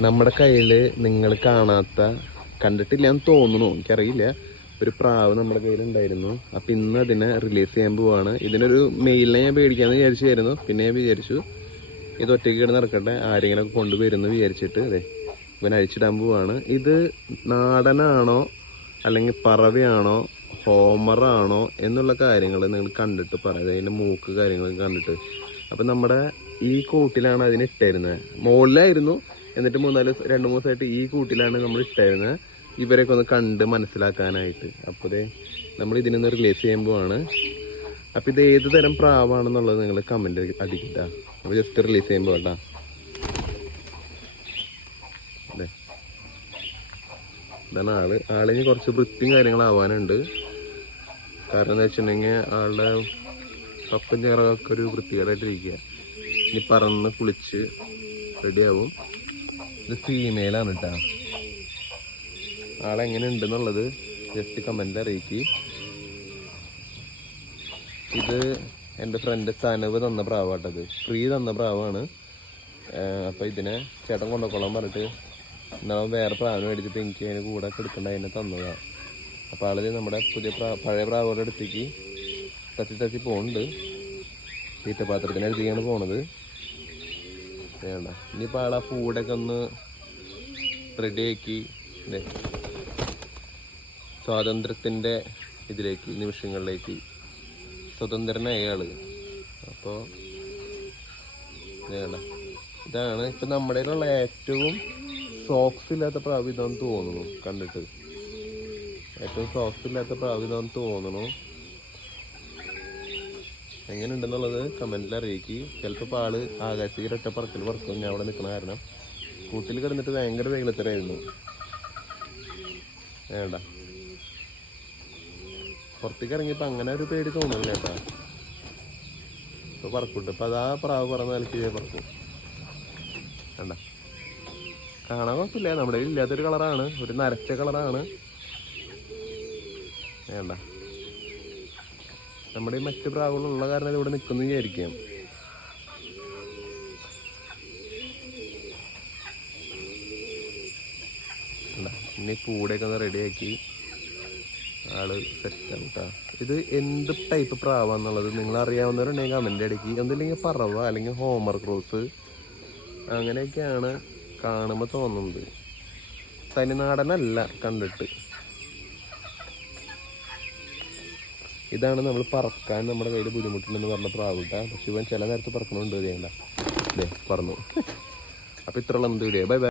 നമ്മുടെ കയ്യിൽ നിങ്ങൾ കാണാത്ത കണ്ടിട്ടില്ല എന്ന് തോന്നുന്നു. എനിക്കറിയില്ല. ഒരു പ്രാവ് നമ്മുടെ കയ്യിൽ ഉണ്ടായിരുന്നു അപ്പം ഇന്ന് അതിനെ റിലീസ് ചെയ്യാൻ പോവാണ്. ഇതിനൊരു മെയിലിനെ ഞാൻ പേടിക്കാമെന്ന് വിചാരിച്ചായിരുന്നു. പിന്നെ ഞാൻ വിചാരിച്ചു ഇത് ഒറ്റയ്ക്ക് കിടന്ന് നടക്കട്ടെ. ആരെങ്കിലും ഒക്കെ കൊണ്ടുവരുന്നു വിചാരിച്ചിട്ട് അതെ ഇവൻ അഴിച്ചിടാൻ പോവാണ്. ഇത് നാടനാണോ? അല്ലെങ്കിൽ പറവയാണോ? ഹോമറാണോ എന്നുള്ള കാര്യങ്ങൾ നിങ്ങൾ കണ്ടിട്ട് പറയാം അതിന്റെ മൂക്ക് കാര്യങ്ങളൊക്കെ കണ്ടിട്ട്. അപ്പം നമ്മുടെ ഈ കൂട്ടിലാണ് അതിന് ഇട്ടായിരുന്നത് മുകളിലായിരുന്നു. എന്നിട്ട് മൂന്നാൽ ദിവസം- രണ്ട് മൂന്ന് ദിവസമായിട്ട് ഈ കൂട്ടിലാണ് നമ്മൾ ഇട്ടായിരുന്നത് ഇവരെയൊക്കെ ഒന്ന് കണ്ട് മനസ്സിലാക്കാനായിട്ട്. അപ്പോൾ ദേ നമ്മൾ ഇതിനൊന്ന് റിലീസ് ചെയ്യുമ്പോഴാണ് അപ്പോൾ ഇത് ഏത് തരം പ്രാവാണെന്നുള്ളത് നിങ്ങൾ കമന്റ് അടിക്കട്ട. നമ്മൾ ജസ്റ്റ് റിലീസ് ചെയ്യുമ്പോൾ കേട്ടാ അതെ ഇതാണ് ആൾ. ആളിന് കുറച്ച് വൃത്തിയും കാര്യങ്ങളാവാനുണ്ട് കാരണം എന്താ വെച്ചിട്ടുണ്ടെങ്കിൽ ആളുടെ കപ്പും ചേറൊക്കെ ഒരു വൃത്തികേടായിട്ടിരിക്കുക. ഇനി പറന്ന് കുളിച്ച് റെഡിയാവും ഇത് ഫീമെയിലാണ് ആളെ എങ്ങനെ ഉണ്ടെന്നുള്ളത് ജസ്റ്റ് കമന്റ് അറിയിക്ക്. ഇത് എന്റെ ഫ്രണ്ട് സനവ് തന്ന പ്രാവാട്ടത് ഫ്രീ തന്ന പ്രാവാണ്. അപ്പോൾ ഇതിനെ ചേട്ടൻ കൊണ്ടക്കൊള്ളാൻ പറഞ്ഞിട്ട് ഇന്നാളെ വേറെ പ്രാവിനെ മേടിച്ചിട്ട് എനിക്ക് അതിന് കൂടെ എടുക്കണ്ട അതിനെ തന്നതാണ് അപ്പോൾ ആളിത് നമ്മുടെ പുതിയ പ്രാ പഴയ പ്രാവുകളുടെ അടുത്തേക്ക് തത്തി തത്തി പോകുന്നുണ്ട് തീറ്റപാത്രത്തിന്റെ അടുത്തേക്കാണ് പോണത്. വേണ്ട ഇനിയിപ്പോൾ ആളെ ഫൂഡൊക്കെ ഒന്ന് റെഡിയാക്കി സ്വാതന്ത്ര്യത്തിന്റെ ഇതിലേക്ക് നിമിഷങ്ങളിലേക്ക്. സ്വതന്ത്രനായ ആൾ. അപ്പോൾ വേണ്ട ഇതാണ് ഇപ്പം നമ്മുടെ കയ്യിലുള്ള ഏറ്റവും സോക്സ് ഇല്ലാത്ത പ്രാവ് തോന്നുന്നു കണ്ടിട്ട്. ഏറ്റവും സോക്സ് ഇല്ലാത്ത പ്രാവ് തോന്നുന്നു. എങ്ങനെയുണ്ടെന്നുള്ളത് കമന്റിൽ അറിയിക്ക്. ചിലപ്പോൾ ആൾ ആകാശത്തേക്ക് ഒറ്റ പറക്കൽ പറക്കും ഞാൻ അവിടെ നിൽക്കുന്ന കാരണം കൂട്ടിൽ കിടന്നിട്ട് ഭയങ്കര വേഗത്തിലായിരുന്നു. വേണ്ട പുറത്തേക്ക് ഇറങ്ങിയപ്പോ അങ്ങനെ ഒരു പേടി തോന്നുന്നില്ല കേട്ടാ. ഇപ്പൊ പറക്കൂട്ട്. ഇപ്പൊ അതാ പ്രാവ് പറഞ്ഞ നിലയ്ക്ക് പറക്കും. വേണ്ട കാണാൻ കുഴപ്പമില്ല. നമ്മുടെ ഇല്ലാത്തൊരു കളറാണ്. ഒരു നരച്ച കളറാണ്. വേണ്ട നമ്മുടെ ഈ മറ്റു പ്രാവുകളുള്ള കാരണം ഇവിടെ നിൽക്കുന്നു വിചാരിക്കാം. പിന്നെ കൂടെയൊക്കെ ഒന്ന് റെഡിയാക്കി ആൾ സെറ്റാണ് കേട്ടോ ഇത് എന്ത് ടൈപ്പ് പ്രാവാന്നുള്ളത് നിങ്ങൾ അറിയാവുന്നവരുണ്ടെങ്കിൽ കമന്റ് അടിക്കി. എന്തില്ലെങ്കിൽ പറവ അല്ലെങ്കിൽ ഹോമർ ക്രോസ് അങ്ങനെയൊക്കെയാണ് കാണുമ്പോൾ തോന്നുന്നത്. തനിനാടനല്ല കണ്ടിട്ട്. ഇതാണ് നമ്മൾ പറക്കാൻ നമ്മുടെ കയ്യിൽ ബുദ്ധിമുട്ടുണ്ടെന്ന് പറഞ്ഞ പ്രാവുട്ട. പക്ഷെ ഇവൻ ചില നേരത്ത് പറക്കണുണ്ട് ചെയ്യണ്ട അതെ പറഞ്ഞു അപ്പൊ ഇത്രയുള്ള എന്ത് വീഡിയോ ബൈ ബൈ